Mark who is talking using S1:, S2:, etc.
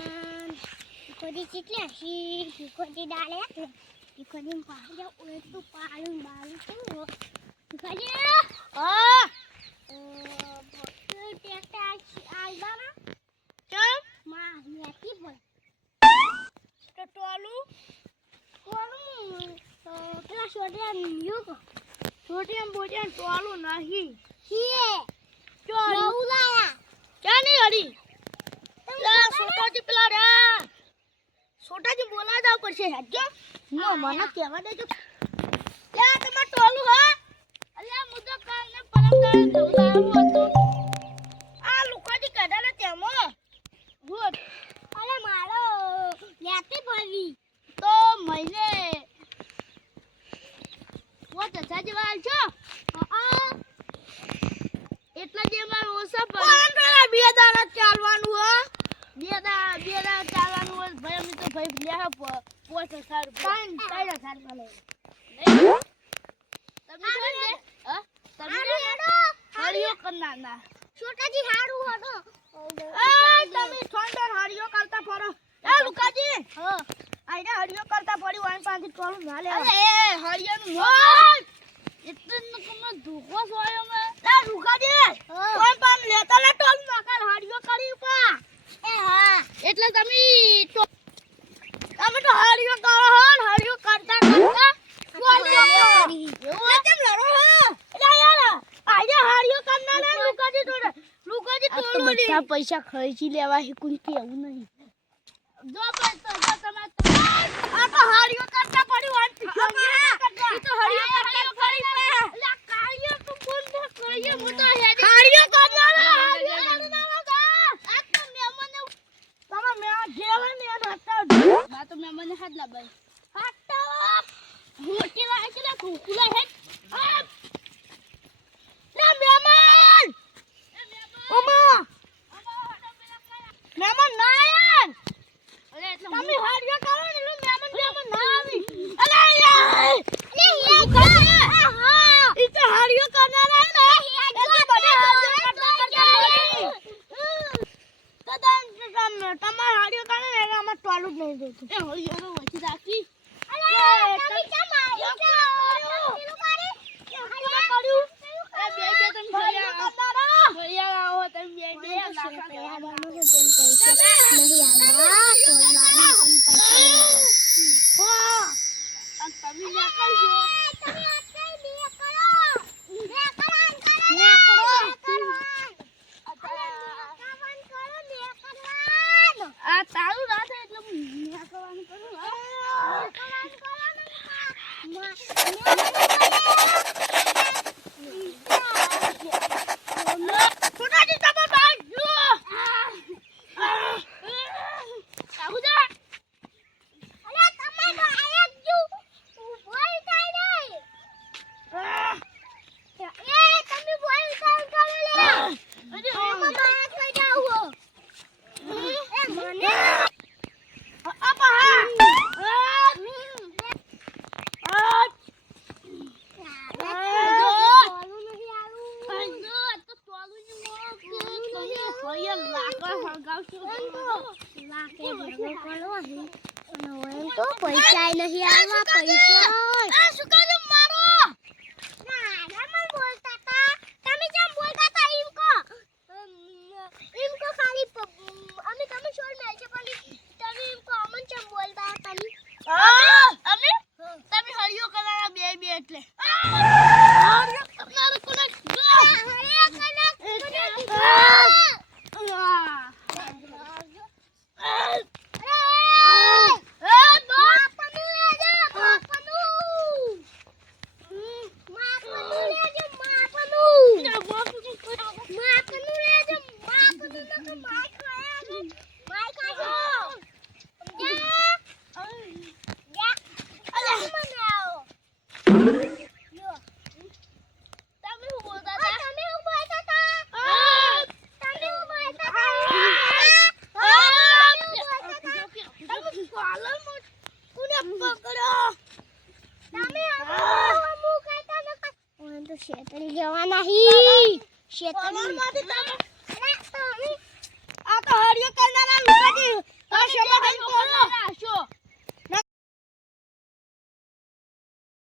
S1: શીખોજી કેટલી હસી શીખોજી ડાળે એટલે શીખોજી પાસે ઉલટું પાલું બાલું કેવું હો શીખોજી
S2: હા
S1: ટ્રેક્ટર આલવાના ચમમાં લેતી પણ
S2: તો ટોલું
S1: તો પેલા છોડ્યા યુગ
S2: છોટિયા બોટિયા ટોલું નહીં
S1: હીએ
S2: ટોલું
S1: નવું લાયા
S2: ક્યાં નહીં હરી છોટાજી પેલા રહ્યા છોટાજી બોલાવા જાવ પડશે. હજો નો, મને કહેવા દેજો. લ્યા તમાર ટોલું, હા. અલ્યા હું તો કાલને પરમ દાડે જવું હતું. આ લુકાજી કઢાને તેમો. ગુડ
S1: અરે, મારો લેતી ભરી
S2: તો મહિને પાંચ હજાર જેવા છો
S1: આ
S2: એટલા જે મારો ઓસા પર બે દાડા ચાલવાનું, હો? બે દાડા બે દાડા ચાલવાનું હોય ભાઈ અમે તો ભાઈ લે પાંચ હજાર ત્રણ ત્રણ હજાર મળે તમે શું લે. હા? તમે
S1: હેડો.
S2: હરિયો કરનાર ના
S1: છોટાજી હારું હડો.
S2: આ તમે ઠંડર હરિયો કરતા ફરો. એ લુકાજી.
S1: હા.
S2: આઈને હરિયો કરતા ફરી વાન પાંચ ટોલું ના લે
S1: અરે
S2: એ હરિયાનું મોં એટલે ન કમને ધોકો સોયો મે એ લુકાજી
S1: હા.
S2: વાન પાંચ લેતા લે ટોલ નાકર હરિયો કરી પા
S1: એ હા
S2: એટલે તમે તો તમે તો હરિયો કરો હો ને હરિયો કરતા કરતા બોલ
S1: તો હરિયો
S2: બોલ. એવું કેમ લડો હો એટલે યાર આજે હરિયો કરનાર ને લુકાજી તો લુકાજી બધા પૈસા ખર્ચી લેવા હે કે કેવું નહીં. જો પૈસા જો તમે આ તો હરિયો કરતા પડી વાન તો હરિયો કરતા પડી પે લા કાળિયો તું બોલ ના કરીએ મુ તો હેડી હરિયો કરનાર હરિયો કરનાર આ તો મેમને તમા મે જેવા ને એના હતા ના તો મે મને હાથ લાબાઈ હાથ તો મોટી લાગે કે ને કુકુલા હે? આ ના મેમન! ઓમા મેમન ના આયા તમે હાર્યો કરો ને એટલે મેમન મેમન ના આવી અલે યાર
S1: લે હિયા હા
S2: ઈ તો હાર્યો કરનાર હે ને એટલે બધે હાર્યો કરતા કરતા પડી તો તમ તમાર હાર્યો કરે ને એટલે અમાર ટોલું જ નહીં દેતું એ હરિયો વચ્ચે રાખી
S1: અરે તમે કેમ આવ્યો છો પેલું કરી
S2: કર્યું એ બે બે તમે ફળિયા ફળિયા આવો તમે બે બે લાખા
S1: નહીં આવવા તો લાવી પણ પૈસા
S2: હો અને તમે ના કરજો
S1: તમે અત્યારે બે કરો બે કરો અંકલ
S2: બે કરો.
S1: કામન કરો બે કરવાનું
S2: આ તારું ના થાય એટલે હું ના કરવાનું કરું હા. છોટાજી તમે બહાર જુઓ. આવું જા. અરે, આ પા. આ.
S1: પૈસા નહીં આવવા પૈસા ના ના મને બોલતા તા તમે જેમ બોલતા તા એમ કો એમ કો ખાલી પ- અમે તમે છોડ મેલ છે પણ તમે એમ કો અમન જેમ બોલતા તમે
S2: તમે હરિયો કરવાના બે બે એટલે તમે શું બોલતા હતા
S1: તમે હું બોલતા તા હું શેતરી જવા નહીં. શેતરી.